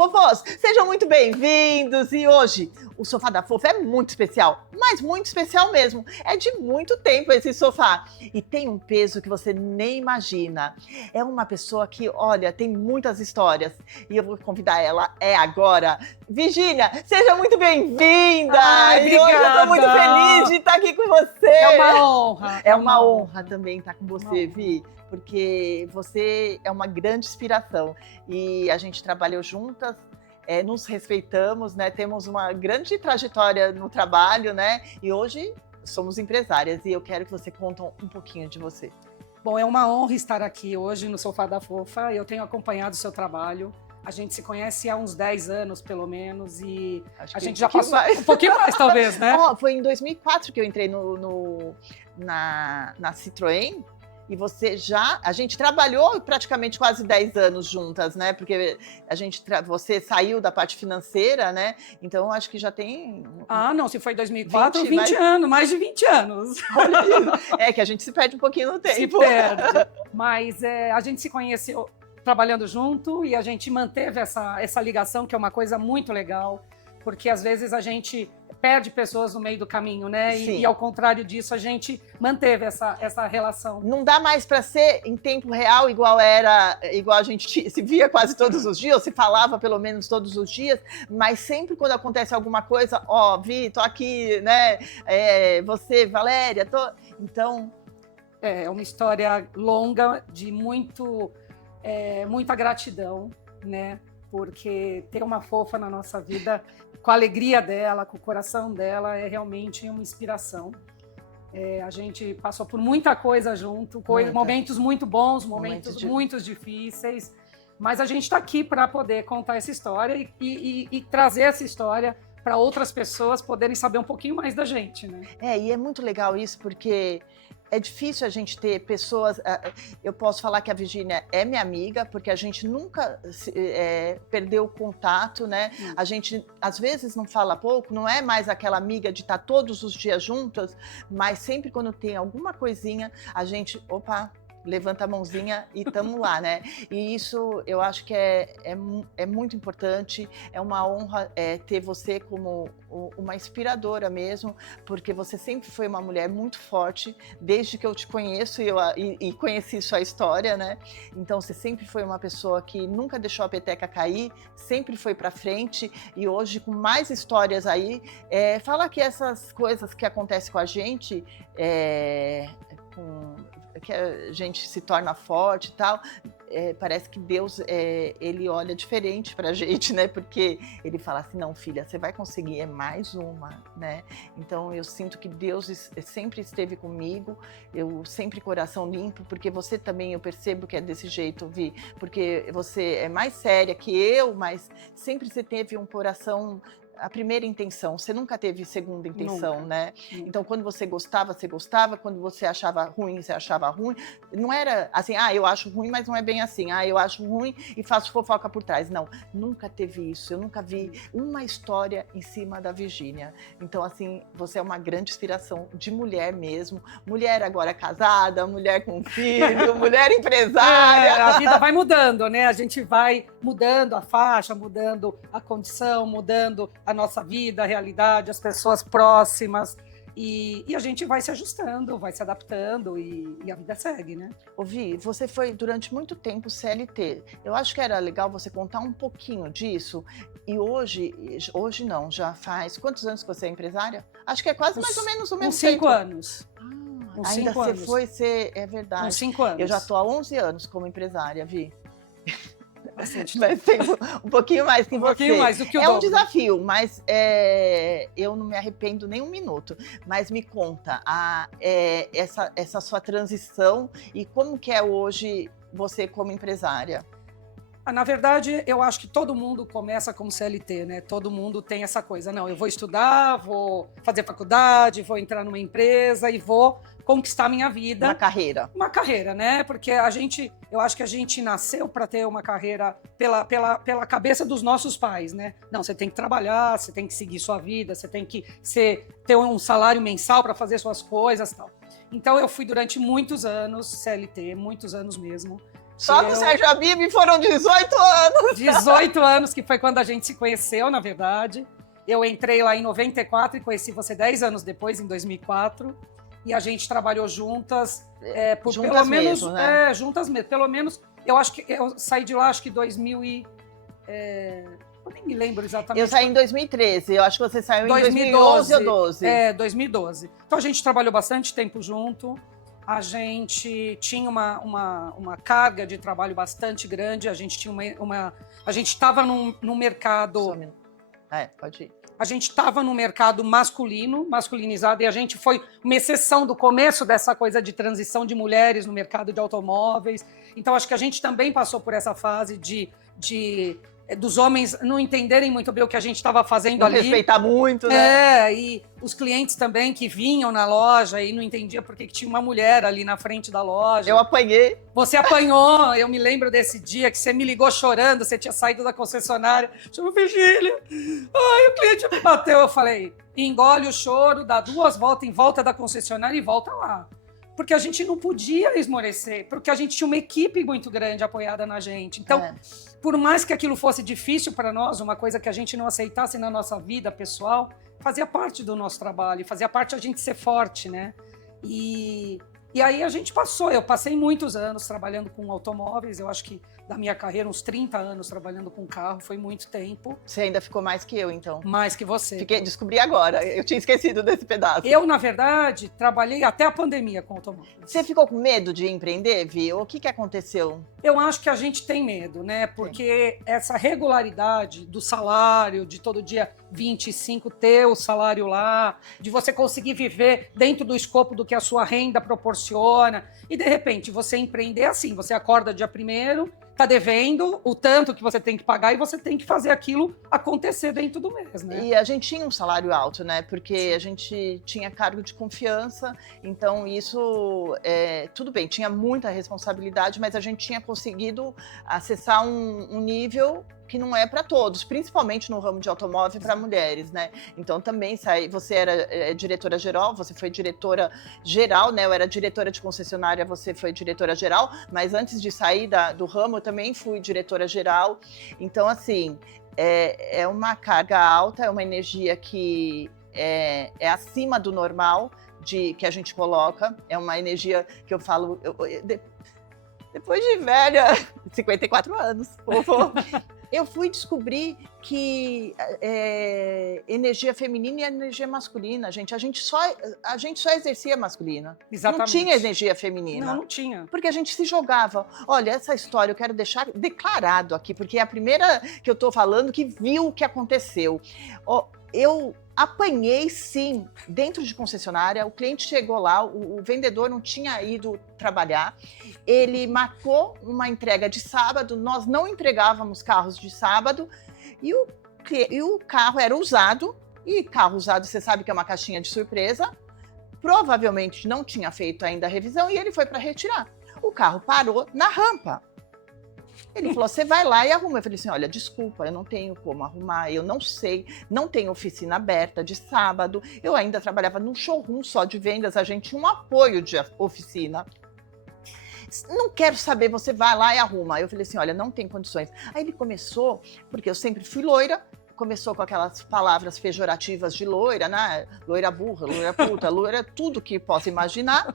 Fofos, sejam muito bem-vindos e hoje o Sofá da Fofa é muito especial, mas muito especial mesmo. É de muito tempo esse sofá e tem um peso que você nem imagina. É uma pessoa que, olha, tem muitas histórias e eu vou convidar ela agora. Virgínia, seja muito bem-vinda! Ai, e hoje eu tô muito feliz de estar aqui com você. É uma honra. É uma honra também estar com você, Vi, porque você é uma grande inspiração e a gente trabalhou juntas, nos respeitamos, né? Temos uma grande trajetória no trabalho, né? E hoje somos empresárias e eu quero que você conte um pouquinho de você. Bom, é uma honra estar aqui hoje no Sofá da Fofa. Eu tenho acompanhado o seu trabalho. A gente se conhece há uns 10 anos, pelo menos, e a gente já passou um pouquinho mais, talvez, né? Foi em 2004 que eu entrei na Citroën. E a gente trabalhou praticamente quase 10 anos juntas, né? Porque você saiu da parte financeira, né? Então, acho que já tem... não, se foi 2004, 20 anos, mais de 20 anos. É que a gente se perde um pouquinho no tempo. Se perde. Mas a gente se conheceu trabalhando junto e a gente manteve essa ligação, que é uma coisa muito legal, porque às vezes a gente perde pessoas no meio do caminho, né? E ao contrário disso, a gente manteve essa relação. Não dá mais para ser em tempo real igual a gente se via quase todos os dias, ou se falava pelo menos todos os dias, mas sempre quando acontece alguma coisa, Vi, tô aqui, né? Você, Valéria, Então... É uma história longa de muita gratidão, né? Porque ter uma fofa na nossa vida, com a alegria dela, com o coração dela, é realmente uma inspiração. A gente passou por muita coisa junto, momentos muito bons, momentos muito difíceis, mas a gente está aqui para poder contar essa história e trazer essa história para outras pessoas poderem saber um pouquinho mais da gente, né? E é muito legal isso, porque é difícil a gente ter pessoas... Eu posso falar que a Virgínia é minha amiga, porque a gente nunca perdeu o contato, né? A gente, às vezes, não fala pouco, não é mais aquela amiga de estar todos os dias juntas, mas sempre quando tem alguma coisinha, a gente... levanta a mãozinha e estamos lá, né? E isso eu acho que é muito importante, é uma honra ter você como uma inspiradora mesmo, porque você sempre foi uma mulher muito forte, desde que eu te conheço e conheci sua história, né? Então você sempre foi uma pessoa que nunca deixou a peteca cair, sempre foi para frente e hoje com mais histórias aí, fala que essas coisas que acontecem com a gente, que a gente se torna forte e tal, parece que Deus, ele olha diferente pra gente, né? Porque ele fala assim, não, filha, você vai conseguir, é mais uma, né? Então eu sinto que Deus sempre esteve comigo, eu sempre coração limpo, porque você também, eu percebo que é desse jeito, Vi, porque você é mais séria que eu, mas sempre você teve um coração... A primeira intenção, você nunca teve segunda intenção, né? Então, quando você gostava, quando você achava ruim, você achava ruim. Não era assim, eu acho ruim, mas não é bem assim. Eu acho ruim e faço fofoca por trás. Não, nunca teve isso. Eu nunca vi uma história em cima da Virgínia. Então, assim, você é uma grande inspiração de mulher mesmo. Mulher agora casada, mulher com filho, mulher empresária. A vida vai mudando, né? A gente vai mudando a faixa, mudando a condição, mudando a nossa vida, a realidade, as pessoas próximas, e a gente vai se ajustando, vai se adaptando e a vida segue, né? Vi, você foi durante muito tempo CLT. Eu acho que era legal você contar um pouquinho disso. E hoje não, já faz... Quantos anos que você é empresária? Acho que é quase mais ou menos o mesmo tempo. 5 anos. Ainda você foi ser... É verdade. Uns 5 anos. Eu já estou há 11 anos como empresária, Vi. Bastante. Mas tem um pouquinho mais que você. Um pouquinho mais do que o dobro. Um dobro. desafio, mas eu não me arrependo nem um minuto. Mas me conta essa sua transição e como que é hoje você como empresária? Na verdade, eu acho que todo mundo começa como CLT, né? Todo mundo tem essa coisa. Não, eu vou estudar, vou fazer faculdade, vou entrar numa empresa e vou conquistar minha vida. Uma carreira, né? Porque eu acho que a gente nasceu para ter uma carreira pela cabeça dos nossos pais, né? Não, você tem que trabalhar, você tem que seguir sua vida, você tem que ter um salário mensal para fazer suas coisas e tal. Então, eu fui durante muitos anos CLT, muitos anos mesmo. Só com o Sérgio Habib foram 18 anos. 18 anos, que foi quando a gente se conheceu, na verdade. Eu entrei lá em 94 e conheci você 10 anos depois, em 2004. E a gente trabalhou juntas, por Juntas pelo menos... mesmo, né? Juntas mesmo. Pelo menos, eu acho que eu saí de lá, acho que 2000 e... eu nem me lembro exatamente. Eu saí em 2013, eu acho que você saiu em 2011 ou 12. 2012. Então a gente trabalhou bastante tempo junto, a gente tinha uma carga de trabalho bastante grande, a gente tinha a gente estava num mercado... Pode ir. A gente estava no mercado masculinizado, e a gente foi uma exceção do começo dessa coisa de transição de mulheres no mercado de automóveis. Então, acho que a gente também passou por essa fase dos homens não entenderem muito bem o que a gente estava fazendo ali. Respeitar muito, né? E os clientes também que vinham na loja e não entendiam porque que tinha uma mulher ali na frente da loja. Eu apanhei. Você apanhou, eu me lembro desse dia que você me ligou chorando, você tinha saído da concessionária. Chamou, Virgília, o cliente me bateu. Eu falei, engole o choro, dá 2 voltas em volta da concessionária e volta lá. Porque a gente não podia esmorecer, porque a gente tinha uma equipe muito grande apoiada na gente. Então, por mais que aquilo fosse difícil para nós, uma coisa que a gente não aceitasse na nossa vida pessoal, fazia parte do nosso trabalho, fazia parte a gente ser forte, né? E aí a gente eu passei muitos anos trabalhando com automóveis, eu acho que da minha carreira, uns 30 anos trabalhando com carro, foi muito tempo. Você ainda ficou mais que eu, então? Mais que você. Descobri agora, eu tinha esquecido desse pedaço. Eu, na verdade, trabalhei até a pandemia com automóveis. Você ficou com medo de empreender, Vi? O que aconteceu? Eu acho que a gente tem medo, né? Porque essa regularidade do salário, de todo dia 25 ter o salário lá, de você conseguir viver dentro do escopo do que a sua renda proporciona, e de repente você empreender assim, você acorda dia 1º, tá devendo o tanto que você tem que pagar e você tem que fazer aquilo acontecer dentro do mês, né? E a gente tinha um salário alto, né? Porque a gente tinha cargo de confiança, então isso, tudo bem, tinha muita responsabilidade, mas a gente tinha conseguido acessar um nível que não é para todos, principalmente no ramo de automóvel para mulheres, né? Então também você era diretora geral, você foi diretora geral, né? Eu era diretora de concessionária, você foi diretora geral, mas antes de sair do ramo eu também fui diretora geral. Então assim, é uma carga alta, é uma energia que é acima do normal que a gente coloca, é uma energia que eu falo depois de velha, 54 anos, eu fui descobrir que energia feminina e energia masculina, gente. A gente só exercia masculina. Exatamente. Não tinha energia feminina. Não tinha. Porque a gente se jogava. Olha, essa história eu quero deixar declarado aqui, porque é a primeira que eu tô falando que viu o que aconteceu. Eu apanhei, sim, dentro de concessionária. O cliente chegou lá, o vendedor não tinha ido trabalhar. Ele marcou uma entrega de sábado, nós não entregávamos carros de sábado e o carro era usado. E carro usado, você sabe que é uma caixinha de surpresa. Provavelmente não tinha feito ainda a revisão e ele foi para retirar. O carro parou na rampa. Ele falou, você vai lá e arruma. Eu falei assim, olha, desculpa, eu não tenho como arrumar, eu não sei, não tenho oficina aberta de sábado, eu ainda trabalhava num showroom só de vendas, a gente tinha um apoio de oficina. Não quero saber, você vai lá e arruma. Eu falei assim, olha, não tem condições. Aí ele começou, porque eu sempre fui loira, começou com aquelas palavras pejorativas de loira, né? Loira burra, loira puta, loira tudo que possa imaginar.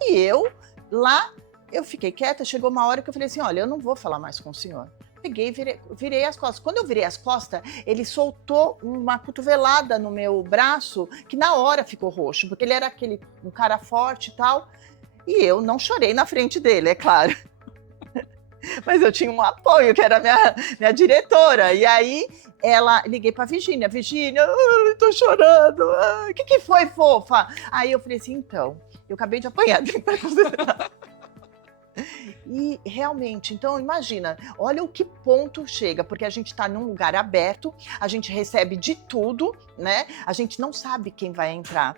E eu lá... Eu fiquei quieta, chegou uma hora que eu falei assim, olha, eu não vou falar mais com o senhor. Peguei, virei as costas. Quando eu virei as costas, ele soltou uma cotovelada no meu braço, que na hora ficou roxo, porque ele era um cara forte e tal. E eu não chorei na frente dele, é claro. Mas eu tinha um apoio, que era minha diretora. E aí, liguei pra Virgínia, tô chorando. O que foi, fofa? Aí eu falei assim, então, eu acabei de apanhar dentro da concessionária. E realmente, então imagina, olha o que ponto chega, porque a gente está num lugar aberto, a gente recebe de tudo, né? A gente não sabe quem vai entrar.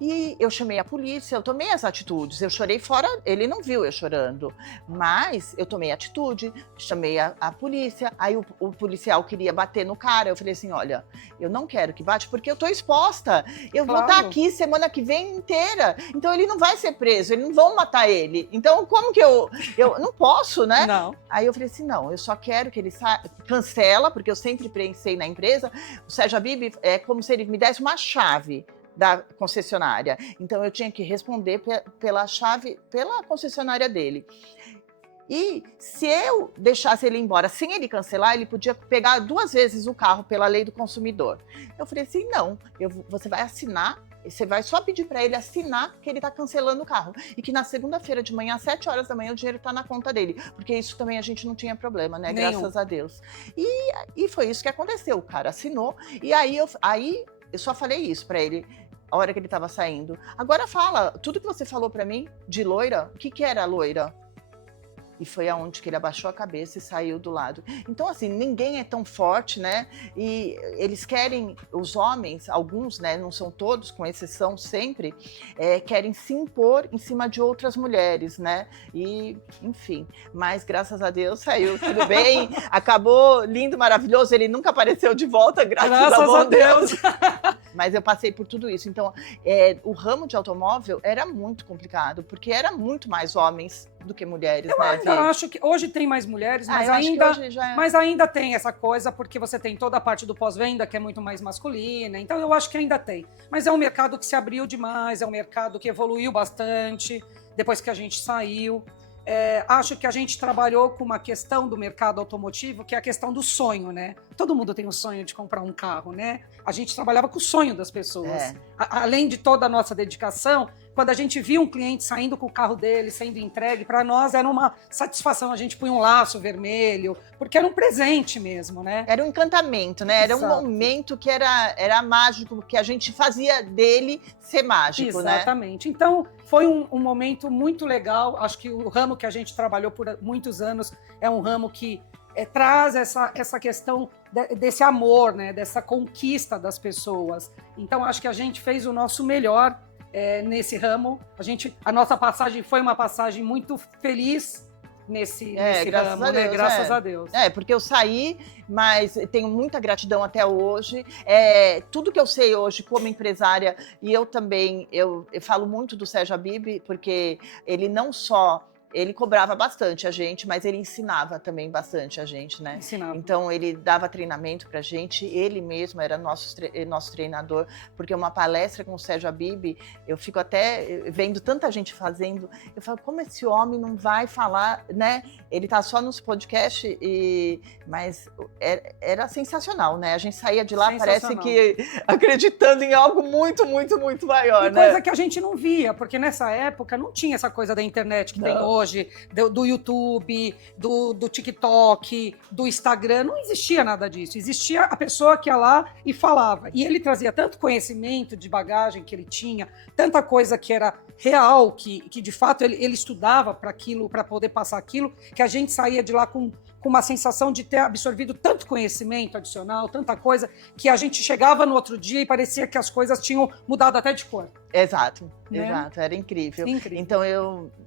E eu chamei a polícia, eu tomei as atitudes, eu chorei fora, ele não viu eu chorando, mas eu tomei atitude, chamei a polícia, aí o policial queria bater no cara, eu falei assim, olha, eu não quero que bate porque eu tô exposta, eu vou estar aqui semana que vem inteira, então ele não vai ser preso, eles não vão matar ele, então como que Eu não posso, né? Não. Aí eu falei assim, não, eu só quero que ele cancela, porque eu sempre pensei na empresa, o Sérgio Habib é como se ele me desse uma chave da concessionária. Então eu tinha que responder pela chave, pela concessionária dele. E se eu deixasse ele embora sem ele cancelar, ele podia pegar 2 vezes o carro pela lei do consumidor. Eu falei assim, não, você vai assinar, você vai só pedir para ele assinar que ele está cancelando o carro. E que na segunda-feira de manhã, às 7 horas da manhã, o dinheiro está na conta dele. Porque isso também a gente não tinha problema, né? Nenhum. Graças a Deus. E foi isso que aconteceu. O cara assinou. E aí eu só falei isso para ele, a hora que ele estava saindo. Agora fala, tudo que você falou para mim de loira, o que era loira? E foi aonde que ele abaixou a cabeça e saiu do lado. Então, assim, ninguém é tão forte, né? E eles querem, os homens, alguns, né? Não são todos, com exceção sempre, querem se impor em cima de outras mulheres, né? E, enfim, mas graças a Deus saiu tudo bem, acabou lindo, maravilhoso. Ele nunca apareceu de volta, graças a Deus. Mas eu passei por tudo isso. Então, o ramo de automóvel era muito complicado, porque era muito mais homens do que mulheres, né? Eu acho que hoje tem mais mulheres, mas ainda tem essa coisa, porque você tem toda a parte do pós-venda, que é muito mais masculina, então eu acho que ainda tem. Mas é um mercado que se abriu demais, é um mercado que evoluiu bastante depois que a gente saiu. Acho que a gente trabalhou com uma questão do mercado automotivo, que é a questão do sonho, né? Todo mundo tem o sonho de comprar um carro, né? A gente trabalhava com o sonho das pessoas. Além de toda a nossa dedicação, quando a gente via um cliente saindo com o carro dele, sendo entregue, para nós era uma satisfação. A gente punha um laço vermelho, porque era um presente mesmo, né? Era um encantamento, né? Era um momento que era mágico, que a gente fazia dele ser mágico, né? Exatamente. Então, foi um momento muito legal. Acho que o ramo que a gente trabalhou por muitos anos é um ramo que traz essa questão desse amor, né? Dessa conquista das pessoas. Então, acho que a gente fez o nosso melhor nesse ramo. A nossa passagem foi uma passagem muito feliz nesse ramo, a Deus, né? Graças a Deus. Porque eu saí, mas tenho muita gratidão até hoje. Tudo que eu sei hoje como empresária, e eu também, eu falo muito do Sérgio Habib, porque ele não só... Ele cobrava bastante a gente, mas ele ensinava também bastante a gente, né? Ensinava. Então, ele dava treinamento pra gente, ele mesmo era nosso treinador, porque uma palestra com o Sérgio Habib, eu fico até vendo tanta gente fazendo, eu falo, como esse homem não vai falar, né? Ele tá só nos podcasts, mas era sensacional, né? A gente saía de lá, parece que acreditando em algo muito, muito, muito maior, né? Coisa que a gente não via, porque nessa época não tinha essa coisa da internet que tem hoje. Do YouTube, do TikTok, do Instagram, não existia nada disso. Existia a pessoa que ia lá e falava. E ele trazia tanto conhecimento de bagagem que ele tinha, tanta coisa que era real, que de fato ele estudava para aquilo, para poder passar aquilo, que a gente saía de lá com uma sensação de ter absorvido tanto conhecimento adicional, tanta coisa, que a gente chegava no outro dia e parecia que as coisas tinham mudado até de cor. Exato, né? Exato, era incrível. Incrível. Então,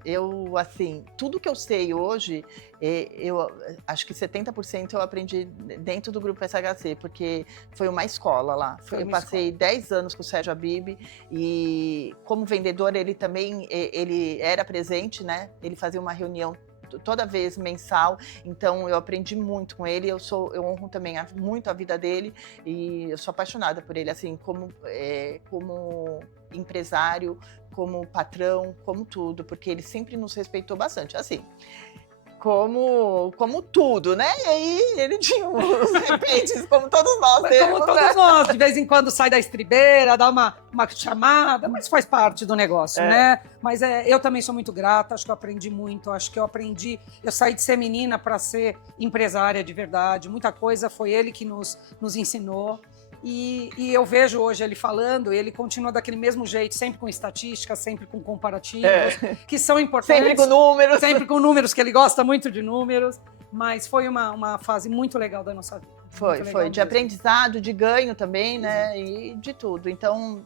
eu assim, tudo que eu sei hoje, eu acho que 70% eu aprendi dentro do Grupo SHC, porque foi uma escola lá. Eu passei 10 anos com o Sérgio Habib e como vendedor ele também, ele era presente, né? Ele fazia uma reunião toda vez mensal, então eu aprendi muito com ele, eu honro também muito a vida dele e eu sou apaixonada por ele, assim, como empresário, como patrão, como tudo, porque ele sempre nos respeitou bastante, assim, como tudo, né? E aí ele tinha uns repentes, como todos nós temos. Como todos nós, de vez em quando sai da estribeira, dá uma chamada, mas faz parte do negócio, né? Mas eu também sou muito grata, acho que eu aprendi muito, eu saí de ser menina para ser empresária de verdade, muita coisa foi ele que nos ensinou. E eu vejo hoje ele falando, ele continua daquele mesmo jeito, sempre com estatísticas, sempre com comparativos, que são importantes. Sempre com números. Sempre com números, que ele gosta muito de números. Mas foi uma fase muito legal da nossa vida. Foi de mesmo. Aprendizado, de ganho também, né? E de tudo. Então,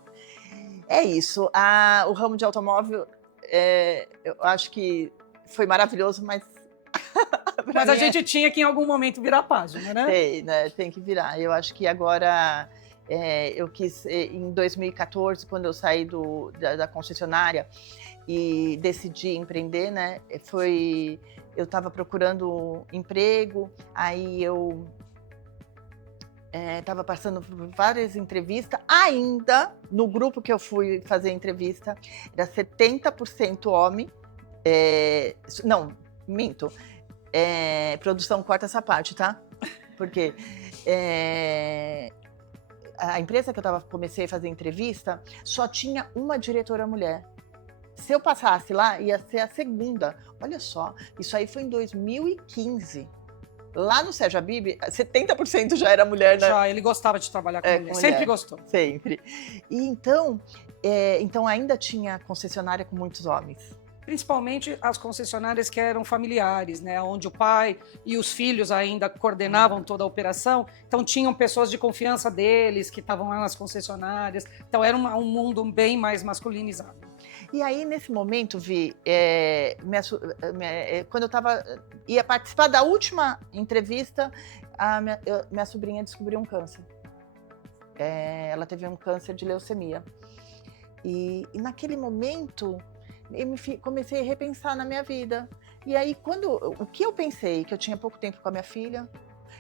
é isso. O ramo de automóvel, eu acho que foi maravilhoso, mas... Mas a gente tinha que em algum momento virar a página, né? Tem que virar. Eu acho que agora eu quis, em 2014, quando eu saí da concessionária e decidi empreender, né? Eu estava procurando emprego, aí eu estava passando por várias entrevistas, ainda no grupo que eu fui fazer entrevista, era 70% homem, não, minto, produção corta essa parte, tá? Porque a empresa que eu comecei a fazer entrevista, só tinha uma diretora mulher. Se eu passasse lá, ia ser a segunda. Olha só, isso aí foi em 2015. Lá no Sérgio Habib, 70% já era mulher, né? Já, ele gostava de trabalhar com mulher. Sempre gostou. Sempre. E então ainda tinha concessionária com muitos homens. Principalmente as concessionárias que eram familiares, né? Onde o pai e os filhos ainda coordenavam toda a operação. Então tinham pessoas de confiança deles que estavam lá nas concessionárias. Então era um mundo bem mais masculinizado. E aí, nesse momento, Vi, quando eu ia participar da última entrevista, minha sobrinha descobriu um câncer. Ela teve um câncer de leucemia. E naquele momento, comecei a repensar na minha vida. E aí, o que eu pensei? Que eu tinha pouco tempo com a minha filha,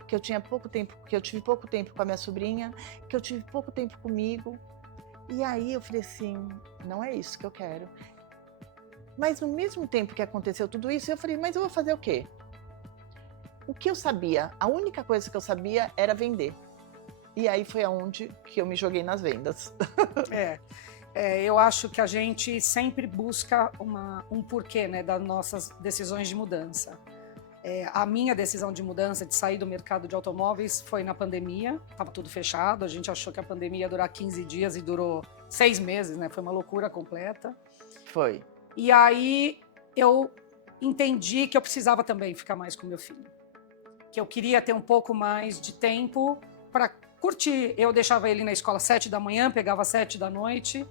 que eu tive pouco tempo com a minha sobrinha, que eu tive pouco tempo comigo. E aí eu falei assim, não é isso que eu quero. Mas no mesmo tempo que aconteceu tudo isso, eu falei, mas eu vou fazer o quê? O que eu sabia, a única coisa que eu sabia era vender. E aí foi aonde que eu me joguei nas vendas. Eu acho que a gente sempre busca um porquê, né, das nossas decisões de mudança. A minha decisão de mudança, de sair do mercado de automóveis, foi na pandemia. Estava tudo fechado, a gente achou que a pandemia ia durar 15 dias e durou 6 meses, né? Foi uma loucura completa. Foi. E aí eu entendi que eu precisava também ficar mais com meu filho. Que eu queria ter um pouco mais de tempo para curtir. Eu deixava ele na escola às 7 da manhã, pegava às 7 da noite.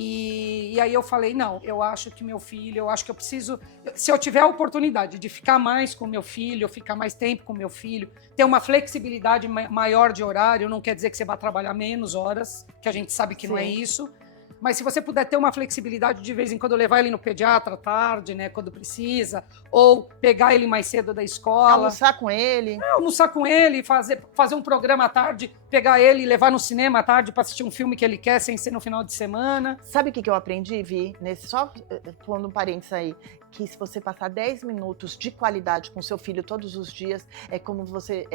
E aí eu falei, não, eu acho que meu filho, eu acho que eu preciso, se eu tiver a oportunidade de ficar mais com meu filho, ficar mais tempo com meu filho, ter uma flexibilidade maior de horário, não quer dizer que você vai trabalhar menos horas, que a gente sabe que não é isso, mas se você puder ter uma flexibilidade de vez em quando levar ele no pediatra à tarde, né, quando precisa, ou pegar ele mais cedo da escola. Almoçar com ele. Almoçar com ele, fazer um programa à tarde, pegar ele e levar no cinema à tarde para assistir um filme que ele quer sem ser no final de semana. Sabe o que eu aprendi, Vi? Só pondo um parênteses aí, que se você passar 10 minutos de qualidade com seu filho todos os dias, é como você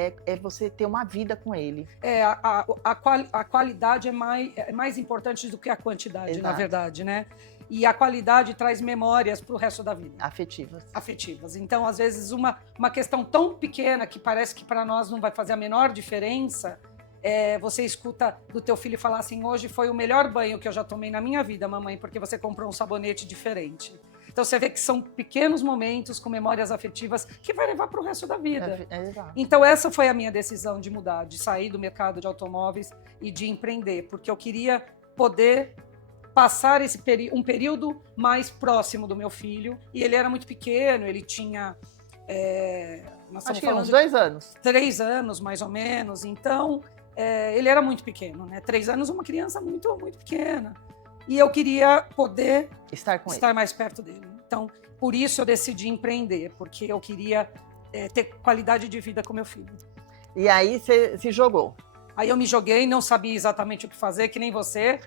ter uma vida com ele. A qualidade é mais importante do que a quantidade, Exato. Na verdade, né? E a qualidade traz memórias para o resto da vida. Afetivas. Então, às vezes, uma questão tão pequena que parece que para nós não vai fazer a menor diferença, você escuta do teu filho falar assim, hoje foi o melhor banho que eu já tomei na minha vida, mamãe, porque você comprou um sabonete diferente. Então você vê que são pequenos momentos com memórias afetivas que vai levar para o resto da vida. Então essa foi a minha decisão de mudar, de sair do mercado de automóveis e de empreender, porque eu queria poder passar um período mais próximo do meu filho. E ele era muito pequeno, ele tinha... nós acho que falando uns 2 anos. 3 anos, mais ou menos. Então, ele era muito pequeno, né? 3 anos, uma criança muito, muito pequena. E eu queria poder estar mais perto dele. Então, por isso eu decidi empreender, porque eu queria ter qualidade de vida com meu filho. E aí você se jogou? Aí eu me joguei, não sabia exatamente o que fazer, que nem você.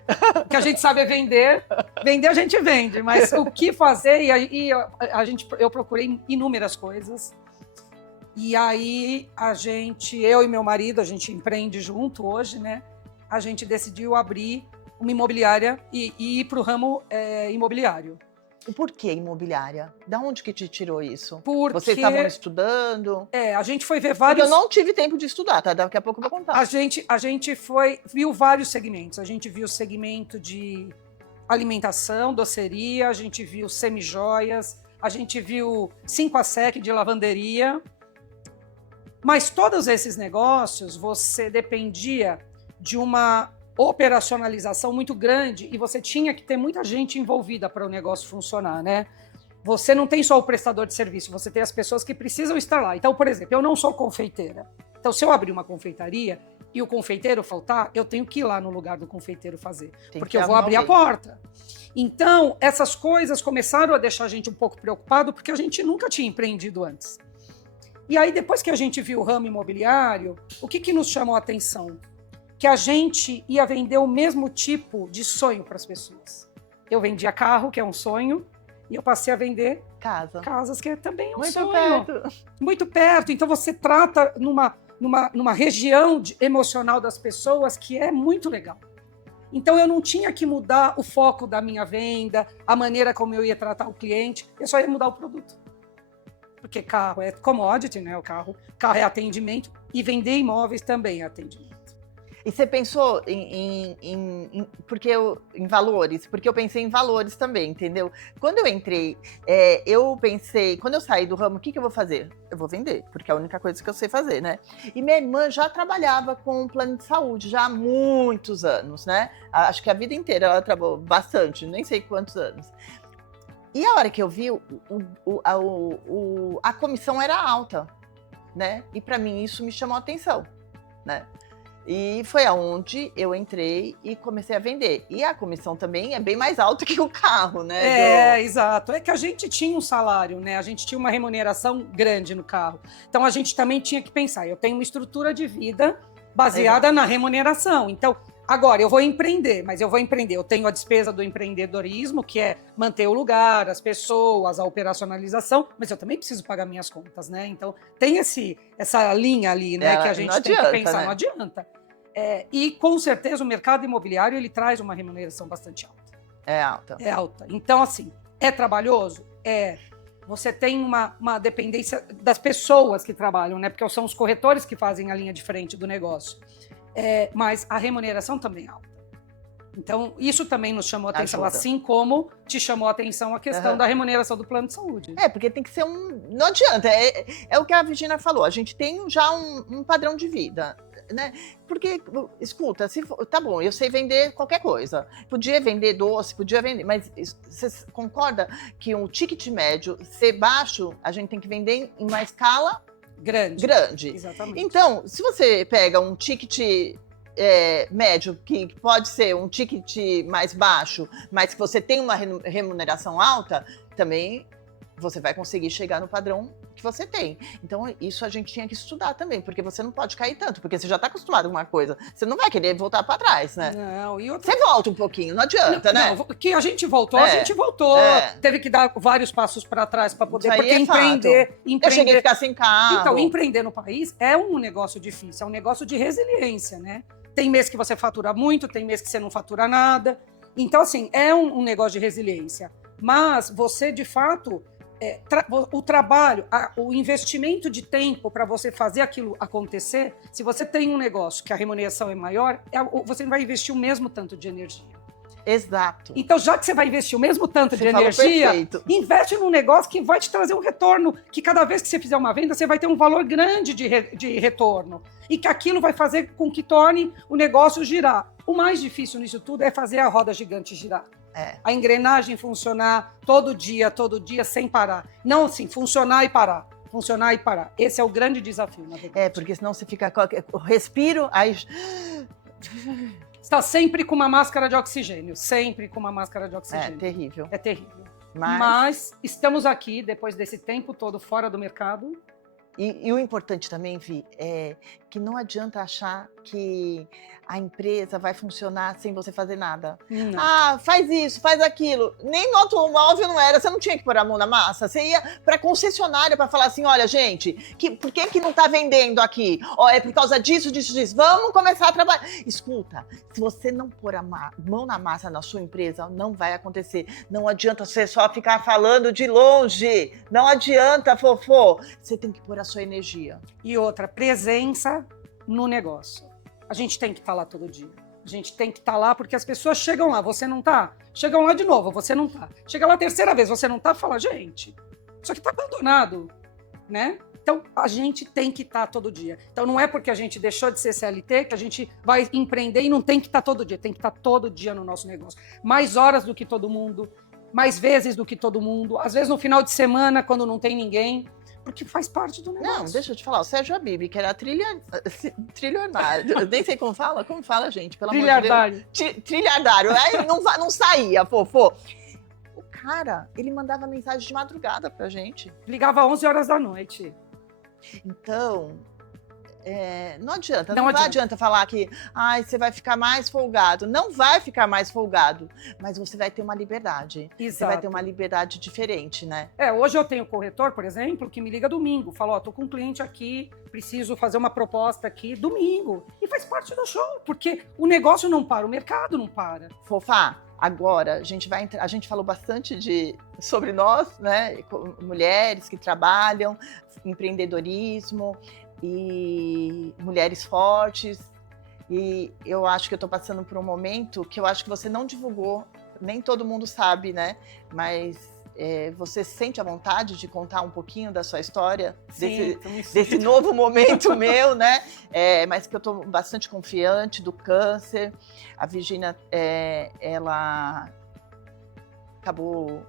O que a gente sabe é vender. Vender a gente vende, mas o que fazer? E aí eu procurei inúmeras coisas. E aí eu e meu marido, a gente empreende junto hoje, né? A gente decidiu abrir uma imobiliária e ir para o ramo imobiliário. E por que imobiliária? Da onde que te tirou isso? Porque... Vocês estavam estudando? A gente foi ver vários... Eu não tive tempo de estudar, tá? Daqui a pouco eu vou contar. A gente viu vários segmentos. A gente viu o segmento de alimentação, doceria, a gente viu semijoias, a gente viu 5 a sec de lavanderia. Mas todos esses negócios, você dependia de uma operacionalização muito grande e você tinha que ter muita gente envolvida para o negócio funcionar, né? Você não tem só o prestador de serviço, você tem as pessoas que precisam estar lá. Então, por exemplo, eu não sou confeiteira. Então, se eu abrir uma confeitaria, e o confeiteiro faltar, eu tenho que ir lá no lugar do confeiteiro fazer, Tem porque que eu vou arrumar abrir a alguém. porta. Então, essas coisas começaram a deixar a gente um pouco preocupado, porque a gente nunca tinha empreendido antes. E aí, depois que a gente viu o ramo imobiliário, o que nos chamou a atenção? Que a gente ia vender o mesmo tipo de sonho para as pessoas. Eu vendia carro, que é um sonho, e eu passei a vender casas, que também é um sonho. Muito perto. Muito perto. Então, você trata numa região emocional das pessoas que é muito legal. Então, eu não tinha que mudar o foco da minha venda, a maneira como eu ia tratar o cliente, eu só ia mudar o produto. Porque carro é commodity, né? O carro é atendimento, e vender imóveis também é atendimento. E você pensou em valores? Porque eu pensei em valores também, entendeu? Quando eu entrei, eu pensei, quando eu saí do ramo, o que eu vou fazer? Eu vou vender, porque é a única coisa que eu sei fazer, né? E minha irmã já trabalhava com um plano de saúde, já há muitos anos, né? Acho que a vida inteira ela trabalhou bastante, nem sei quantos anos. E a hora que eu vi, a comissão era alta, né? E para mim isso me chamou a atenção, né? E foi aonde eu entrei e comecei a vender. E a comissão também é bem mais alta que o carro, né? Exato. É que a gente tinha um salário, né? A gente tinha uma remuneração grande no carro. Então, a gente também tinha que pensar, eu tenho uma estrutura de vida baseada na remuneração. Então, agora, eu vou empreender, mas eu vou empreender. Eu tenho a despesa do empreendedorismo, que é manter o lugar, as pessoas, a operacionalização, mas eu também preciso pagar minhas contas, né? Então, tem essa linha ali, né? Que a gente tem que pensar, né? não adianta. E, com certeza, o mercado imobiliário, ele traz uma remuneração bastante alta. É alta. É alta. Então, assim, é trabalhoso? Você tem uma dependência das pessoas que trabalham, né? Porque são os corretores que fazem a linha de frente do negócio. Mas a remuneração também é alta. Então, isso também nos chamou a atenção, assim como te chamou a atenção a questão da remuneração do plano de saúde. Porque tem que ser não adianta, é o que a Virginia falou, a gente tem já um padrão de vida, né? Porque, escuta, tá bom, eu sei vender qualquer coisa, podia vender doce, podia vender, mas você concorda que um ticket médio ser baixo, a gente tem que vender em uma escala grande. Exatamente. Então, se você pega um ticket médio, que pode ser um ticket mais baixo, mas que você tem uma remuneração alta, também você vai conseguir chegar no padrão que você tem. Então, isso a gente tinha que estudar também, porque você não pode cair tanto, porque você já está acostumado com uma coisa, você não vai querer voltar para trás, né? Não, você volta um pouquinho, não adianta, né? Não, que a gente voltou, teve que dar vários passos para trás para poder, porque empreender... Eu cheguei a ficar sem carro. Então, empreender no país é um negócio difícil, é um negócio de resiliência, né? Tem mês que você fatura muito, tem mês que você não fatura nada. Então, assim, é um negócio de resiliência. Mas você, de fato, o trabalho, o investimento de tempo para você fazer aquilo acontecer, se você tem um negócio que a remuneração é maior, você vai investir o mesmo tanto de energia. Exato. Então, já que você vai investir o mesmo tanto de energia, investe num negócio que vai te trazer um retorno, que cada vez que você fizer uma venda, você vai ter um valor grande de retorno. E que aquilo vai fazer com que torne o negócio girar. O mais difícil nisso tudo é fazer a roda gigante girar. A engrenagem funcionar todo dia, sem parar. Não assim, funcionar e parar. Funcionar e parar. Esse é o grande desafio, na verdade. Porque senão você fica com o respiro, aí... Está sempre com uma máscara de oxigênio. Sempre com uma máscara de oxigênio. É terrível. É terrível. Mas estamos aqui, depois desse tempo todo fora do mercado. E o importante também, Vi, é que não adianta achar que a empresa vai funcionar sem você fazer nada. Não. Faz isso, faz aquilo. Nem no automóvel não era, você não tinha que pôr a mão na massa. Você ia para a concessionária para falar assim, olha, gente, por que não está vendendo aqui? É por causa disso, disso. Vamos começar a trabalhar. Escuta, se você não pôr a mão na massa na sua empresa, não vai acontecer. Não adianta você só ficar falando de longe. Não adianta, fofô. Você tem que pôr a sua energia. E outra, presença no negócio. A gente tem que estar lá todo dia. A gente tem que estar lá porque as pessoas chegam lá, você não tá? Chegam lá de novo, você não tá. Chega lá a terceira vez, você não tá? Fala, gente, isso aqui tá abandonado, né? Então, a gente tem que estar todo dia. Então, não é porque a gente deixou de ser CLT que a gente vai empreender e não tem que estar todo dia. Tem que estar todo dia no nosso negócio. Mais horas do que todo mundo, mais vezes do que todo mundo. Às vezes, no final de semana, quando não tem ninguém. porque faz parte do negócio. Não, deixa eu te falar, o Sérgio Habib, que era trilionário, eu nem sei como fala, gente, pelo amor de Deus. Trilhardário, aí não saía, fofo. O cara, ele mandava mensagem de madrugada pra gente. Ligava às 11 horas da noite. Então, não adianta, não adianta falar que você vai ficar mais folgado. Não vai ficar mais folgado, mas você vai ter uma liberdade. Exato. Você vai ter uma liberdade diferente, né? Hoje eu tenho corretor, por exemplo, que me liga domingo. Fala, tô com um cliente aqui, preciso fazer uma proposta aqui, domingo. E faz parte do show, porque o negócio não para, o mercado não para. Fofá, agora a gente falou bastante sobre nós, né? Mulheres que trabalham, empreendedorismo e mulheres fortes. E eu acho que eu estou passando por um momento que eu acho que você não divulgou, nem todo mundo sabe, né? Mas você sente a vontade de contar um pouquinho da sua história? Sim, desse novo momento meu, né? Mas que eu estou bastante confiante do câncer. A Virgínia, ela acabou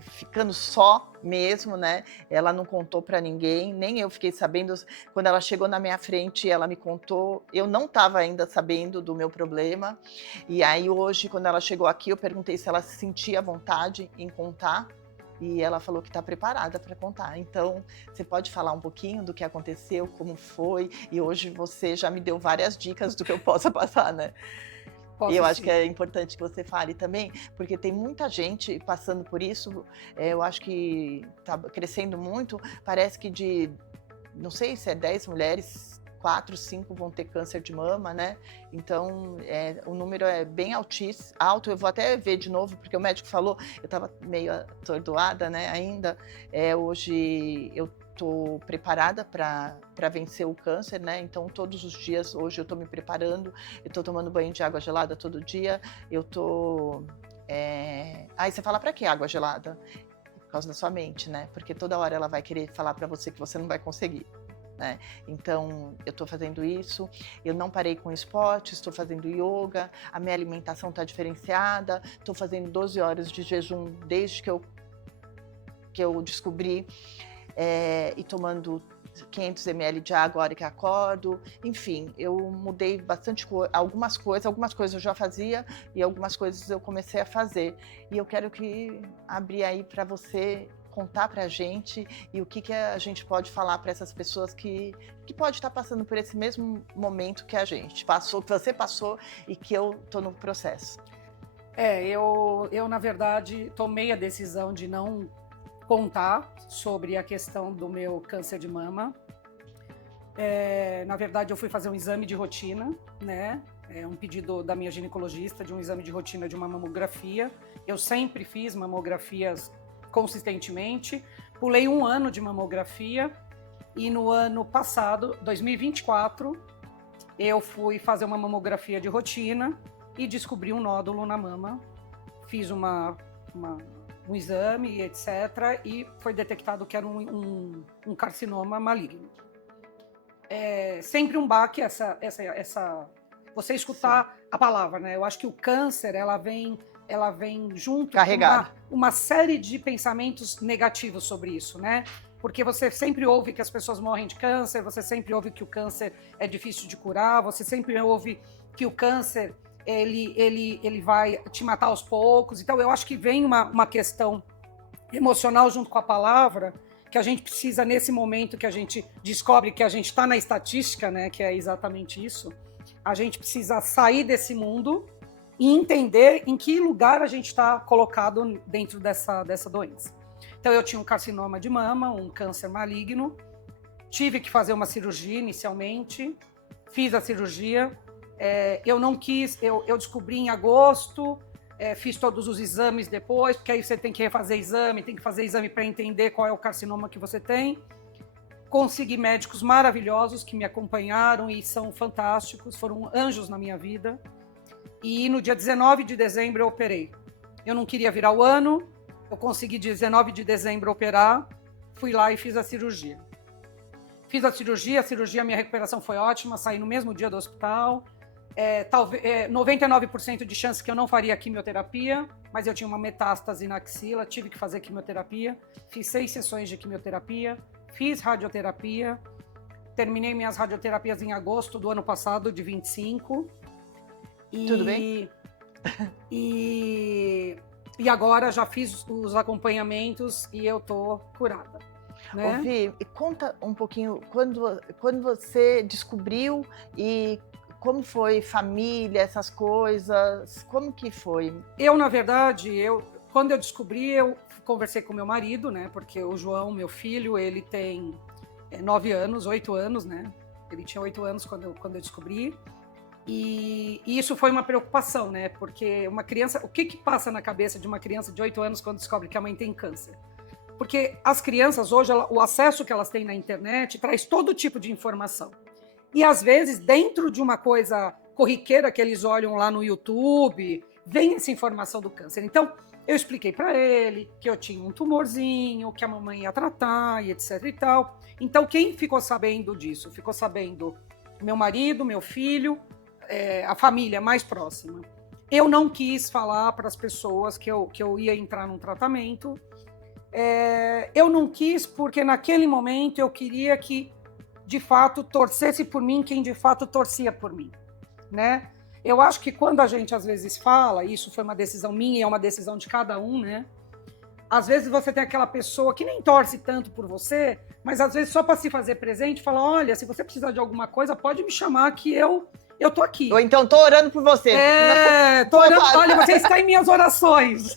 ficando só mesmo, né? Ela não contou para ninguém, nem eu fiquei sabendo. Quando ela chegou na minha frente, ela me contou. Eu não estava ainda sabendo do meu problema. E aí hoje, quando ela chegou aqui, eu perguntei se ela se sentia à vontade em contar. E ela falou que está preparada para contar. Então, você pode falar um pouquinho do que aconteceu, como foi? E hoje você já me deu várias dicas do que eu possa passar, né? E eu acho que é importante que você fale também, porque tem muita gente passando por isso. Eu acho que está crescendo muito. Parece que não sei se 10 mulheres, 4, 5 vão ter câncer de mama, né? Então, o número é bem alto. Eu vou até ver de novo, porque o médico falou, eu estava meio atordoada, né, ainda. Hoje eu estou preparada para vencer o câncer, né? Então, todos os dias, hoje eu estou me preparando, eu estou tomando banho de água gelada todo dia, eu estou... Aí você fala, para que água gelada? Por causa da sua mente, né? Porque toda hora ela vai querer falar para você que você não vai conseguir, né? Então, eu estou fazendo isso, eu não parei com esporte, estou fazendo yoga, a minha alimentação está diferenciada, estou fazendo 12 horas de jejum desde que eu descobri, e tomando 500 ml de água a hora que acordo. Enfim, eu mudei bastante algumas coisas eu já fazia e algumas coisas eu comecei a fazer. E eu quero abrir aí para você contar para a gente e o que a gente pode falar para essas pessoas que pode estar passando por esse mesmo momento que a gente passou, que você passou e que eu estou no processo. Eu na verdade tomei a decisão de não contar sobre a questão do meu câncer de mama. Na verdade, eu fui fazer um exame de rotina, né? Um pedido da minha ginecologista de um exame de rotina de uma mamografia. Eu sempre fiz mamografias consistentemente. Pulei um ano de mamografia e no ano passado, 2024, eu fui fazer uma mamografia de rotina e descobri um nódulo na mama. Fiz um exame, etc., e foi detectado que era um carcinoma maligno. Sempre um baque você escutar Sim. a palavra, né? Eu acho que o câncer, ela vem junto Carregado. com uma série de pensamentos negativos sobre isso, né? Porque você sempre ouve que as pessoas morrem de câncer, você sempre ouve que o câncer é difícil de curar, você sempre ouve que o câncer ele vai te matar aos poucos. Então, eu acho que vem uma questão emocional junto com a palavra, que a gente precisa, nesse momento que a gente descobre que a gente está na estatística, né, que é exatamente isso, a gente precisa sair desse mundo e entender em que lugar a gente está colocado dentro dessa doença. Então, eu tinha um carcinoma de mama, um câncer maligno, tive que fazer uma cirurgia inicialmente, fiz a cirurgia. Eu não quis, eu descobri em agosto, fiz todos os exames depois, porque aí você tem que refazer exame, tem que fazer exame para entender qual é o carcinoma que você tem. Consegui médicos maravilhosos que me acompanharam e são fantásticos, foram anjos na minha vida. E no dia 19 de dezembro eu operei. Eu não queria virar o ano, eu consegui 19 de dezembro operar, fui lá e fiz a cirurgia. Fiz a cirurgia, minha recuperação foi ótima, saí no mesmo dia do hospital. 99% de chance que eu não faria quimioterapia, mas eu tinha uma metástase na axila, tive que fazer quimioterapia, fiz 6 sessões de quimioterapia, fiz radioterapia, terminei minhas radioterapias em agosto do ano passado, de 25. Tudo bem? E agora já fiz os acompanhamentos e eu tô curada. Né? Vi, conta um pouquinho, quando você descobriu e como foi família, essas coisas, como que foi? Eu, na verdade, quando eu descobri, eu conversei com meu marido, né? Porque o João, meu filho, ele tem 8 anos, né? Ele tinha 8 anos quando eu descobri. E isso foi uma preocupação, né? Porque uma criança, o que passa na cabeça de uma criança de 8 anos quando descobre que a mãe tem câncer? Porque as crianças hoje, o acesso que elas têm na internet traz todo tipo de informação. E às vezes, dentro de uma coisa corriqueira que eles olham lá no YouTube, vem essa informação do câncer. Então, eu expliquei para ele que eu tinha um tumorzinho, que a mamãe ia tratar e etc e tal. Então, quem ficou sabendo disso? Ficou sabendo meu marido, meu filho, a família mais próxima. Eu não quis falar para as pessoas que eu ia entrar num tratamento. Eu não quis porque naquele momento eu queria que, de fato, torcesse por mim quem de fato torcia por mim, né? Eu acho que quando a gente às vezes fala, isso foi uma decisão minha e é uma decisão de cada um, né? Às vezes você tem aquela pessoa que nem torce tanto por você, mas às vezes só para se fazer presente, fala, olha, se você precisar de alguma coisa, pode me chamar que eu tô aqui. Ou então, tô orando por você. Tô orando, olha, você está em minhas orações.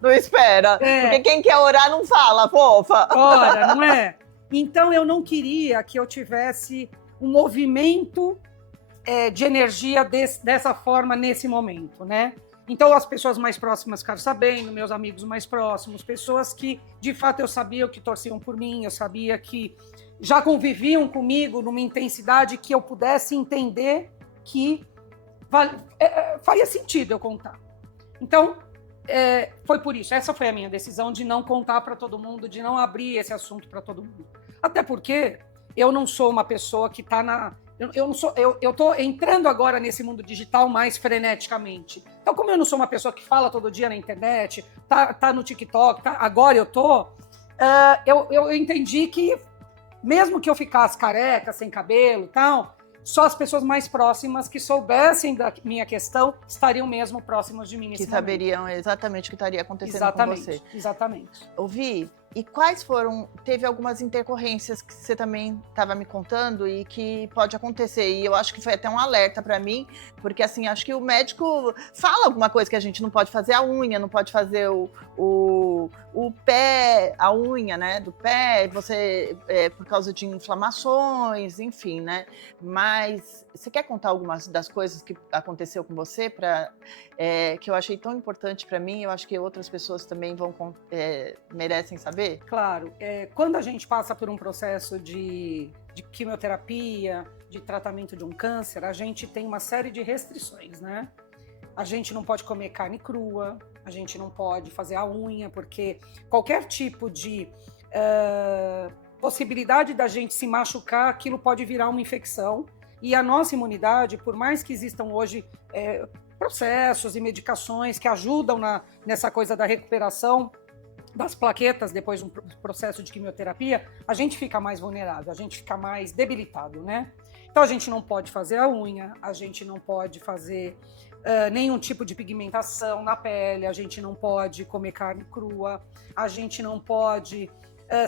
Não espera, porque quem quer orar não fala, fofa. Ora, não é? Então, eu não queria que eu tivesse um movimento de energia dessa forma nesse momento, né? Então, as pessoas mais próximas ficaram sabendo, meus amigos mais próximos, pessoas que, de fato, eu sabia que torciam por mim, eu sabia que já conviviam comigo numa intensidade que eu pudesse entender que faria sentido eu contar. Então, foi por isso. Essa foi a minha decisão de não contar para todo mundo, de não abrir esse assunto para todo mundo. Até porque eu não sou uma pessoa que está na... Eu estou entrando agora nesse mundo digital mais freneticamente. Então, como eu não sou uma pessoa que fala todo dia na internet, tá no TikTok, agora eu entendi que mesmo que eu ficasse careca, sem cabelo e tal, só as pessoas mais próximas que soubessem da minha questão estariam mesmo próximas de mim nesse momento. Saberiam exatamente o que estaria acontecendo com você. Exatamente. Ouvi. E quais foram... Teve algumas intercorrências que você também estava me contando e que pode acontecer. E eu acho que foi até um alerta para mim, porque assim, acho que o médico fala alguma coisa que a gente não pode fazer a unha, não pode fazer o pé, a unha, né, do pé, você, por causa de inflamações, enfim, né? Mas você quer contar algumas das coisas que aconteceu com você, que eu achei tão importante para mim, eu acho que outras pessoas também merecem saber? Claro. Quando a gente passa por um processo de quimioterapia, de tratamento de um câncer, a gente tem uma série de restrições, né? A gente não pode comer carne crua, a gente não pode fazer a unha, porque qualquer tipo de possibilidade da gente se machucar, aquilo pode virar uma infecção. E a nossa imunidade, por mais que existam hoje processos e medicações que ajudam nessa coisa da recuperação das plaquetas depois de um processo de quimioterapia, a gente fica mais vulnerável, a gente fica mais debilitado, né? Então a gente não pode fazer a unha, a gente não pode fazer nenhum tipo de pigmentação na pele, a gente não pode comer carne crua, a gente não pode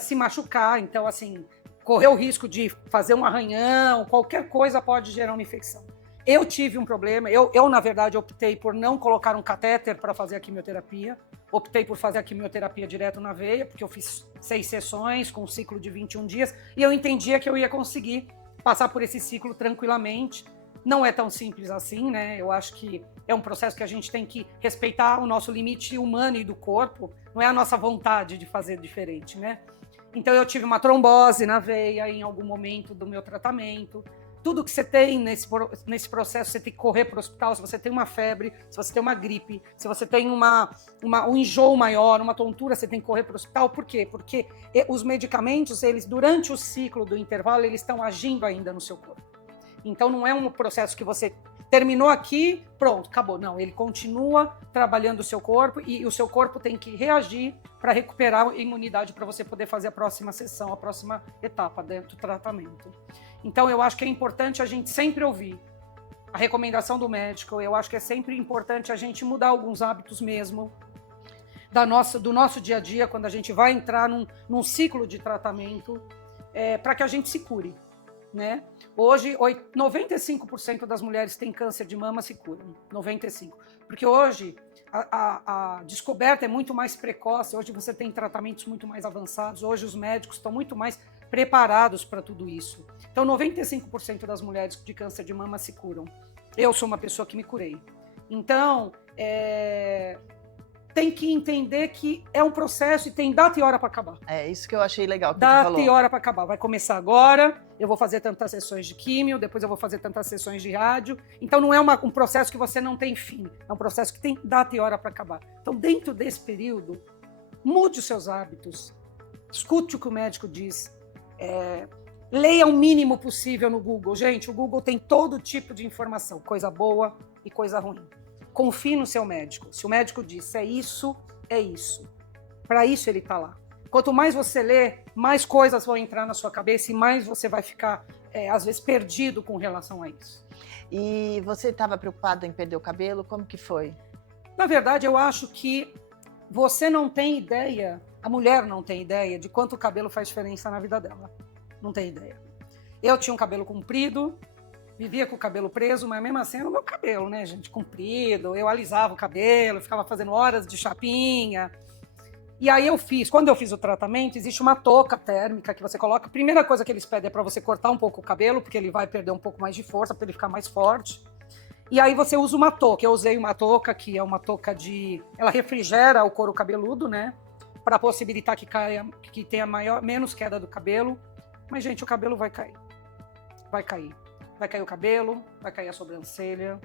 se machucar, então assim, correr o risco de fazer um arranhão, qualquer coisa pode gerar uma infecção. Eu tive um problema, eu na verdade optei por não colocar um catéter para fazer a quimioterapia, optei por fazer a quimioterapia direto na veia, porque eu fiz 6 sessões com um ciclo de 21 dias e eu entendia que eu ia conseguir passar por esse ciclo tranquilamente. Não é tão simples assim, né? Eu acho que é um processo que a gente tem que respeitar o nosso limite humano e do corpo, não é a nossa vontade de fazer diferente, né? Então eu tive uma trombose na veia em algum momento do meu tratamento. Tudo que você tem nesse processo, você tem que correr para o hospital. Se você tem uma febre, se você tem uma gripe, se você tem um enjoo maior, uma tontura, você tem que correr para o hospital. Por quê? Porque os medicamentos, eles durante o ciclo do intervalo, eles estão agindo ainda no seu corpo. Então não é um processo que você terminou aqui, pronto, acabou. Não, ele continua trabalhando o seu corpo e o seu corpo tem que reagir para recuperar a imunidade para você poder fazer a próxima sessão, a próxima etapa dentro do tratamento. Então, eu acho que é importante a gente sempre ouvir a recomendação do médico. Eu acho que é sempre importante a gente mudar alguns hábitos mesmo do nosso dia a dia, quando a gente vai entrar num ciclo de tratamento, para que a gente se cure, né? Hoje, 95% das mulheres têm câncer de mama se curam, 95%. Porque hoje a descoberta é muito mais precoce, hoje você tem tratamentos muito mais avançados, hoje os médicos estão muito mais preparados para tudo isso. Então, 95% das mulheres de câncer de mama se curam. Eu sou uma pessoa que me curei. Então, tem que entender que é um processo e tem data e hora para acabar. É isso que eu achei legal que você falou. Data e hora para acabar. Vai começar agora, eu vou fazer tantas sessões de químio, depois eu vou fazer tantas sessões de rádio. Então não é um processo que você não tem fim, é um processo que tem data e hora para acabar. Então dentro desse período, mude os seus hábitos, escute o que o médico diz, leia o mínimo possível no Google. Gente, o Google tem todo tipo de informação, coisa boa e coisa ruim. Confie no seu médico. Se o médico disse é isso, é isso. Para isso ele está lá. Quanto mais você lê, mais coisas vão entrar na sua cabeça e mais você vai ficar, às vezes, perdido com relação a isso. E você estava preocupado em perder o cabelo? Como que foi? Na verdade, eu acho que você não tem ideia, a mulher não tem ideia de quanto o cabelo faz diferença na vida dela. Não tem ideia. Eu tinha um cabelo comprido, vivia com o cabelo preso, mas mesmo assim era o meu cabelo, né, gente? Comprido, eu alisava o cabelo, ficava fazendo horas de chapinha. E aí quando eu fiz o tratamento, existe uma touca térmica que você coloca. A primeira coisa que eles pedem é para você cortar um pouco o cabelo, porque ele vai perder um pouco mais de força, para ele ficar mais forte. E aí você usa uma touca. Eu usei uma touca que é uma touca ela refrigera o couro cabeludo, né? Para possibilitar que tenha menos queda do cabelo. Mas, gente, o cabelo vai cair. Vai cair. Vai cair o cabelo, vai cair a sobrancelha.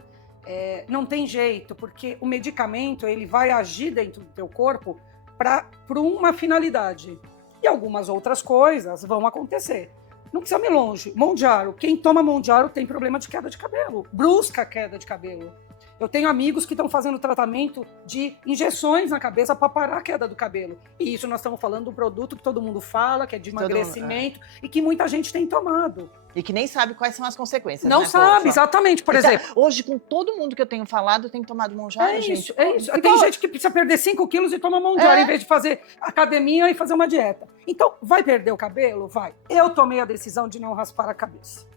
Não tem jeito, porque o medicamento ele vai agir dentro do teu corpo para uma finalidade. E algumas outras coisas vão acontecer. Não precisa ir longe. Mondiaro. Quem toma Mondiaro tem problema de queda de cabelo. Brusca queda de cabelo. Eu tenho amigos que estão fazendo tratamento de injeções na cabeça para parar a queda do cabelo. E isso nós estamos falando do produto que todo mundo fala, que é de emagrecimento, e que muita gente tem tomado. E que nem sabe quais são as consequências. Não né, sabe, exatamente. Por exemplo, hoje, com todo mundo que eu tenho falado, tem tomado Mondiaro, gente. É isso. Tem gente que precisa perder 5 quilos e toma Mondiaro, em vez de fazer academia e fazer uma dieta. Então, vai perder o cabelo? Vai. Eu tomei a decisão de não raspar a cabeça.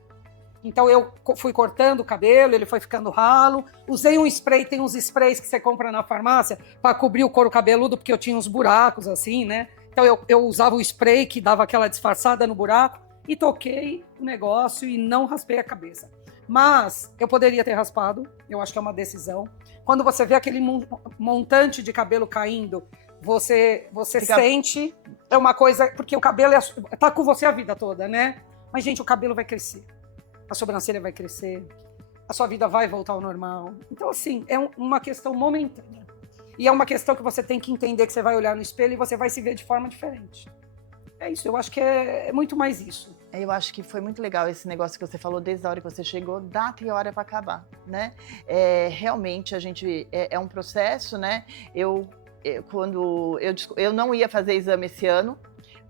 Então, eu fui cortando o cabelo, ele foi ficando ralo. Usei um spray, tem uns sprays que você compra na farmácia para cobrir o couro cabeludo, porque eu tinha uns buracos assim, né? Então, eu usava o spray que dava aquela disfarçada no buraco e toquei o negócio e não raspei a cabeça. Mas eu poderia ter raspado, eu acho que é uma decisão. Quando você vê aquele montante de cabelo caindo, você sente, é uma coisa, porque o cabelo tá com você a vida toda, né? Mas, gente, o cabelo vai crescer. A sobrancelha vai crescer, a sua vida vai voltar ao normal. Então, assim, é uma questão momentânea. E é uma questão que você tem que entender que você vai olhar no espelho e você vai se ver de forma diferente. É isso, eu acho que é muito mais isso. Eu acho que foi muito legal esse negócio que você falou desde a hora que você chegou, data e hora para acabar, né? Realmente, a gente, é um processo, né? Eu não ia fazer exame esse ano,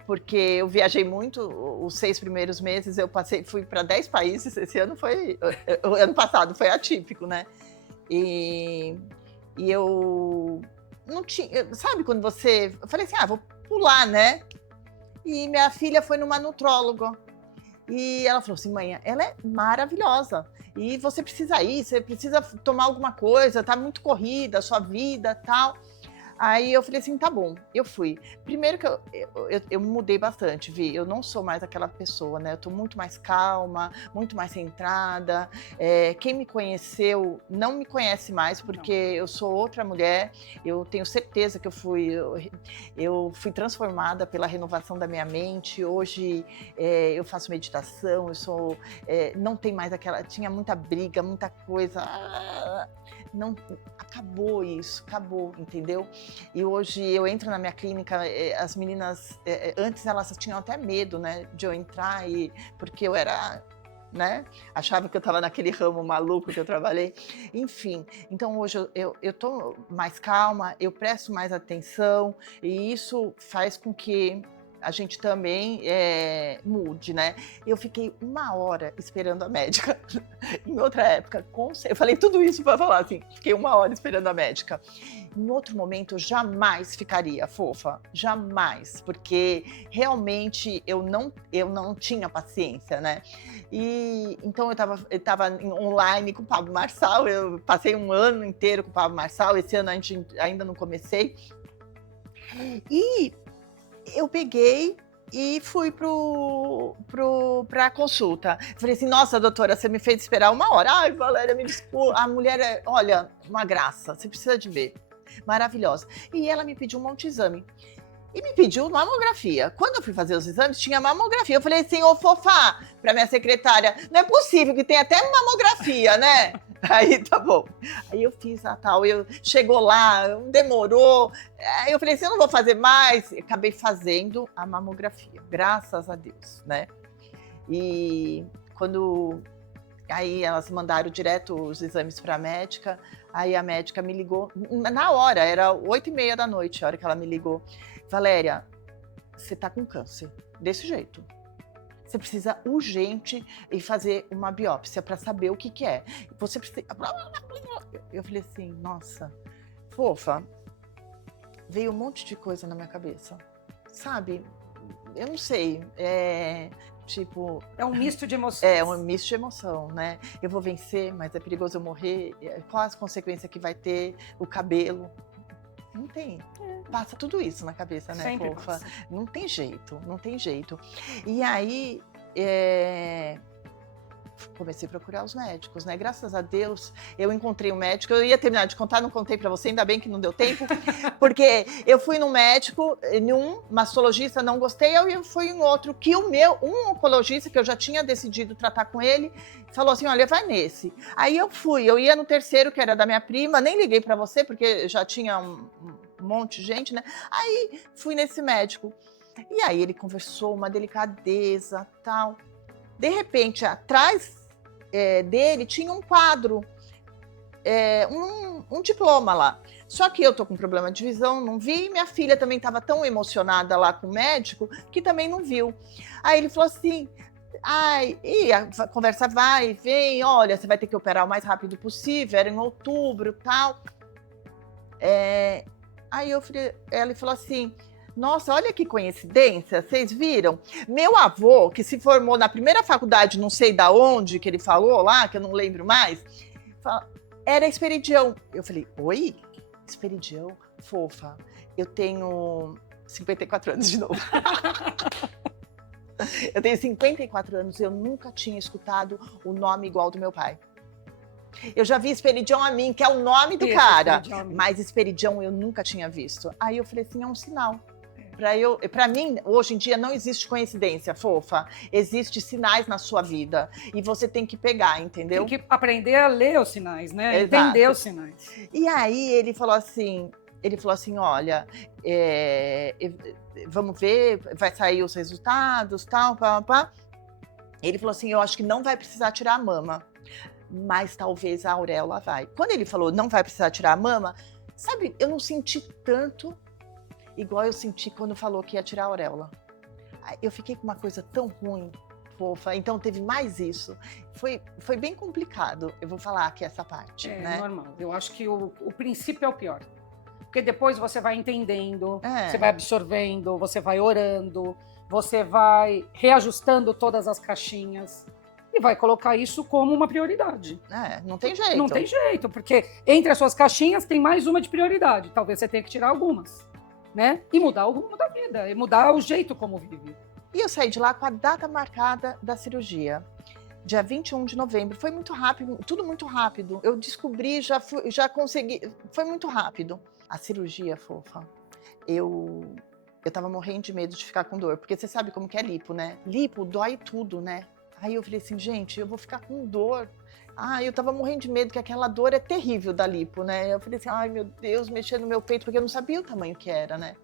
porque eu viajei muito, os 6 primeiros meses fui para 10 países, esse ano o ano passado foi atípico, né? E eu não tinha, sabe quando eu falei assim, vou pular, né? E minha filha foi numa nutróloga, e ela falou assim, mãe, ela é maravilhosa, e você precisa ir, você precisa tomar alguma coisa, tá muito corrida a sua vida, tal. Aí eu falei assim, tá bom, eu fui. Primeiro que eu mudei bastante, Vi, eu não sou mais aquela pessoa, né? Eu tô muito mais calma, muito mais centrada. Quem me conheceu não me conhece mais, porque eu sou outra mulher. Eu tenho certeza que eu fui transformada pela renovação da minha mente. Hoje eu faço meditação, não tem mais tinha muita briga, muita coisa. Não, acabou isso, acabou, entendeu? E hoje eu entro na minha clínica, as meninas, antes elas tinham até medo, né, de eu entrar, porque eu era né? Achava que eu estava naquele ramo maluco que eu trabalhei. Enfim, então hoje eu tô mais calma, eu presto mais atenção e isso faz com que a gente também mude, né? Eu fiquei 1 hora esperando a médica. Em outra época, eu falei tudo isso para falar assim, fiquei 1 hora esperando a médica. Em outro momento, eu jamais ficaria, fofa, jamais, porque realmente eu não tinha paciência, né? E então eu tava online com o Pablo Marçal, eu passei um ano inteiro com o Pablo Marçal, esse ano a gente ainda não comecei. E eu peguei e fui pra consulta. Falei assim, nossa, doutora, você me fez esperar 1 hora. Ai, Valéria, me desculpa. A mulher olha, uma graça, você precisa de ver. Maravilhosa. E ela me pediu um monte de exame. E me pediu mamografia. Quando eu fui fazer os exames, tinha mamografia. Eu falei assim, ô Fofá, pra minha secretária, não é possível que tenha até mamografia, né? Aí, tá bom. Aí eu fiz a tal, chegou lá, demorou. Aí eu falei assim, eu não vou fazer mais. Acabei fazendo a mamografia, graças a Deus, né? E quando... Aí elas mandaram direto os exames para a médica, aí a médica me ligou, na hora, era 8h30 da noite, a hora que ela me ligou. Valéria, você tá com câncer, desse jeito. Você precisa urgente ir fazer uma biópsia para saber o que que é. Você precisa... Eu falei assim, nossa, fofa, veio um monte de coisa na minha cabeça, sabe? Eu não sei, tipo... É um misto de emoções. É um misto de emoção, né? Eu vou vencer, mas é perigoso eu morrer. Qual as consequências que vai ter? O cabelo. Não tem. Passa tudo isso na cabeça, né, Sempre fofa? passa. Não tem jeito, não tem jeito. E aí, comecei a procurar os médicos, né? Graças a Deus, eu encontrei um médico. Eu ia terminar de contar, não contei para você, ainda bem que não deu tempo. Porque eu fui num médico, em um mastologista, não gostei, eu fui em outro, que um oncologista, que eu já tinha decidido tratar com ele, falou assim, olha, vai nesse. Aí eu fui, eu ia no terceiro, que era da minha prima, nem liguei para você, porque já tinha um monte de gente, né? Aí fui nesse médico. E aí ele conversou, uma delicadeza, tal. De repente, atrás dele tinha um quadro, um diploma lá. Só que eu tô com problema de visão, não vi, e minha filha também estava tão emocionada lá com o médico que também não viu. Aí ele falou assim, ai, e a conversa vai e vem, olha, você vai ter que operar o mais rápido possível, era em outubro e tal. Aí ele falou assim, nossa, olha que coincidência, vocês viram? Meu avô, que se formou na primeira faculdade, não sei da onde, que ele falou lá, que eu não lembro mais, era Esperidião. Eu falei, oi? Esperidião? Fofa, eu tenho 54 anos de novo. Eu tenho 54 anos, eu nunca tinha escutado o nome igual do meu pai. Eu já vi Esperidião a mim, que é o nome do cara, mas Esperidião eu nunca tinha visto. Aí eu falei assim, é um sinal. Para mim, hoje em dia, não existe coincidência, fofa. Existem sinais na sua vida. E você tem que pegar, entendeu? Tem que aprender a ler os sinais, né? Exato. Entender os sinais. E aí ele falou assim, olha, vamos ver, vai sair os resultados, tal, pá, pá. Ele falou assim, eu acho que não vai precisar tirar a mama, mas talvez a auréola vai. Quando ele falou, não vai precisar tirar a mama, sabe, eu não senti tanto igual eu senti quando falou que ia tirar a auréola. Eu fiquei com uma coisa tão ruim, fofa, então teve mais isso. Foi bem complicado, eu vou falar aqui essa parte. É normal, eu acho que o princípio é o pior. Porque depois você vai entendendo, você vai absorvendo, você vai orando, você vai reajustando todas as caixinhas e vai colocar isso como uma prioridade. Não tem jeito. Não tem jeito, porque entre as suas caixinhas tem mais uma de prioridade. Talvez você tenha que tirar algumas. Né? E mudar o rumo da vida, e mudar o jeito como vive. E eu saí de lá com a data marcada da cirurgia, dia 21 de novembro. Foi muito rápido, tudo muito rápido. Eu descobri, já consegui, foi muito rápido. A cirurgia, fofa, eu tava morrendo de medo de ficar com dor, porque você sabe como que é lipo, né? Lipo dói tudo, né? Aí eu falei assim, gente, eu vou ficar com dor. Eu tava morrendo de medo, que aquela dor é terrível da lipo, né? Eu falei assim, ai meu Deus, mexendo no meu peito, porque eu não sabia o tamanho que era, né?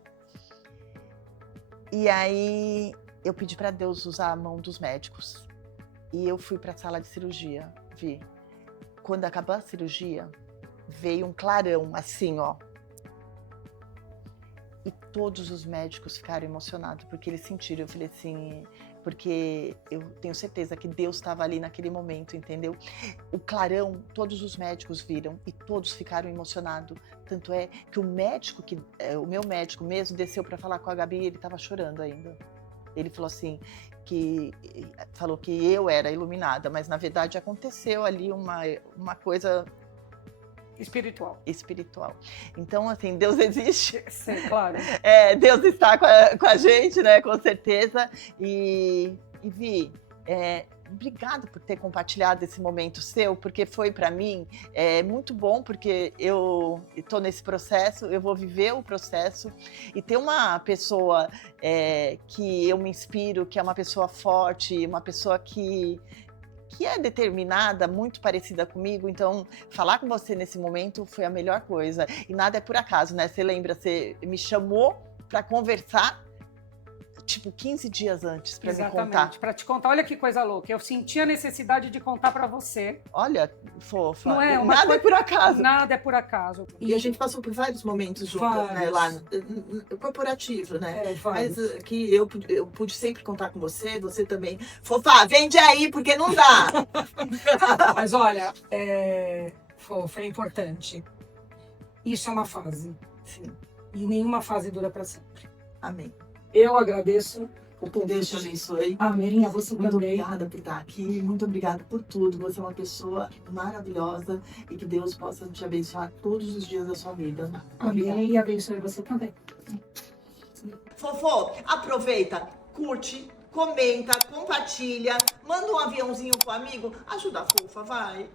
E aí eu pedi para Deus usar a mão dos médicos. E eu fui para a sala de cirurgia, Vi. Quando acabou a cirurgia, veio um clarão, assim, ó. E todos os médicos ficaram emocionados, porque eles sentiram. Eu falei assim, porque eu tenho certeza que Deus estava ali naquele momento, entendeu? O clarão, todos os médicos viram e todos ficaram emocionados. Tanto é que o meu médico mesmo, desceu para falar com a Gabi e ele estava chorando ainda. Ele falou assim, falou que eu era iluminada, mas na verdade aconteceu ali uma coisa espiritual. Então, assim, Deus existe. Sim, claro. Deus está com a gente, né? Com certeza. E Vi, obrigado por ter compartilhado esse momento seu, porque foi para mim muito bom, porque eu estou nesse processo, eu vou viver o processo e ter uma pessoa que eu me inspiro, que é uma pessoa forte, uma pessoa que é determinada, muito parecida comigo. Então, falar com você nesse momento foi a melhor coisa. E nada é por acaso, né? Você lembra, você me chamou para conversar, tipo, 15 dias antes para me contar. Exatamente, para te contar. Olha que coisa louca. Eu senti a necessidade de contar para você. Olha, fofa. Não é nada é por acaso. Nada é por acaso. E a gente passou por vários momentos juntas, né? Lá no corporativo, né? Mas que eu pude sempre contar com você, você também. Fofa, vende aí, porque não dá. Mas olha, Fofa, é importante. Isso é uma fase. Sim. E nenhuma fase dura para sempre. Amém. Eu agradeço o convite. Deus te abençoe. Amém. A você Muito também. obrigada por estar aqui, muito obrigada por tudo. Você é uma pessoa maravilhosa e que Deus possa te abençoar todos os dias da sua vida. Amém. E abençoe você também. Fofô, aproveita, curte, comenta, compartilha, manda um aviãozinho pro amigo, ajuda a Fofa, vai.